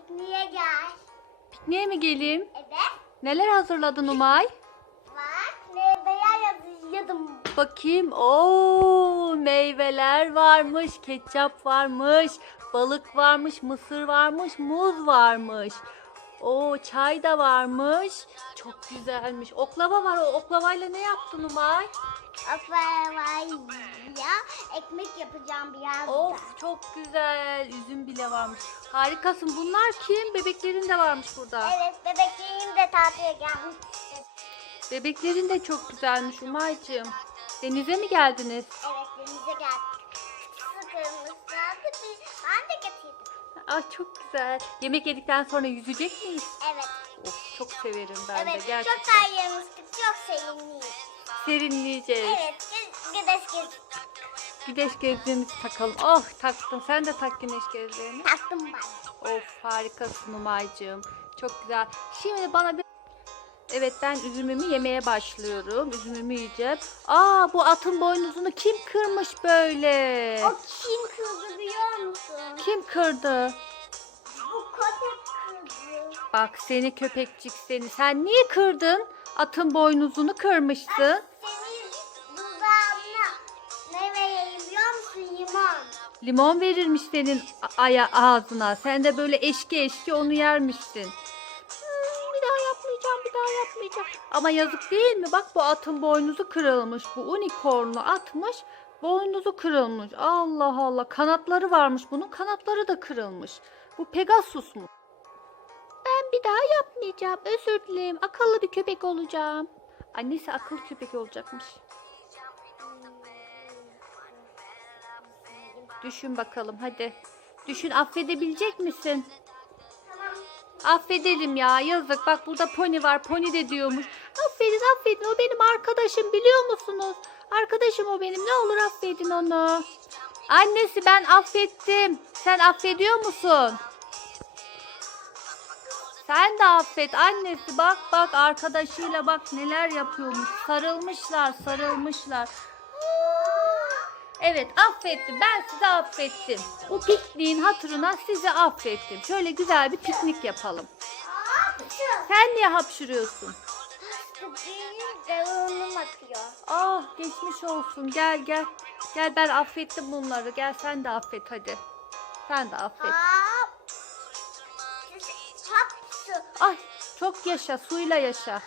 pikniğe gel. Pikniğe mi geleyim? Evet. Neler hazırladın Umay? Bak meyveler yazıyordum. Bakayım. Oo, meyveler varmış, ketçap varmış, balık varmış, mısır varmış, muz varmış. Oo, çay da varmış. Çok güzelmiş. Oklava var. O oklavayla ne yaptın Umay? ya ekmek yapacağım biraz. Of çok güzel. Üzüm bile varmış. Harikasın. Bunlar kim? Bebeklerin de varmış burada. Evet bebekliğim de tatile gelmiş. Bebeklerin de çok güzelmiş Umay'cığım. Denize mi geldiniz? Evet denize geldik. Bir- Ben de getirdim. Ay çok güzel. Yemek yedikten sonra yüzecek miyiz? Evet. Of çok severim ben de evet gerçekten. çok kaymıştık. Çok sevinçliyiz. Serinleyeceğiz. Evet. Gideş gez. Güneş gözlüğümüzü takalım. Oh taktın. Sen de tak güneş gözlüğünü. Taktım ben. Of harikasın Umay'cığım. Çok güzel. Şimdi bana bir... Evet ben üzümümü yemeye başlıyorum. Üzümümü yiyeceğim. Aa bu atın boynuzunu kim kırmış böyle? O kim kırdı musun? Kim kırdı? Bu köpek kırdı. Bak seni köpekçik seni. Sen niye kırdın? Atın boynuzunu kırmışsın. Senin dudağına ne vereyim biliyor musun? Limon. Limon verirmiş senin a- aya ağzına. Sen de böyle eşki eşki onu yermişsin. Hmm, bir daha yapmayacağım, bir daha yapmayacağım. Ama yazık değil mi? Bak bu atın boynuzu kırılmış. Bu unicorn'u atmış. Boynuzu kırılmış. Allah Allah. Kanatları varmış bunun. Kanatları da kırılmış. Bu Pegasus mu? Ben bir daha yapmayacağım. Özür dilerim. Akıllı bir köpek olacağım. Annesi akıllı köpek olacakmış. Düşün bakalım hadi. Düşün affedebilecek misin? Affedelim ya yazık. Bak burada pony var. Pony de diyormuş. Affedin affedin. O benim arkadaşım biliyor musunuz? Arkadaşım o benim. Ne olur affedin onu. Annesi ben affettim. Sen affediyor musun? Sen de affet annesi. Bak bak arkadaşıyla bak neler yapıyormuş. Sarılmışlar sarılmışlar. Evet affettim. Ben sizi affettim. Bu pikniğin hatırına sizi affettim. Şöyle güzel bir piknik yapalım. Sen niye hapşırıyorsun? Benim devamım atıyor. Ah geçmiş olsun. Gel gel. Gel ben affettim bunları. Gel sen de affet hadi. Sen de affet. Ay çok yaşa. Suyla yaşa.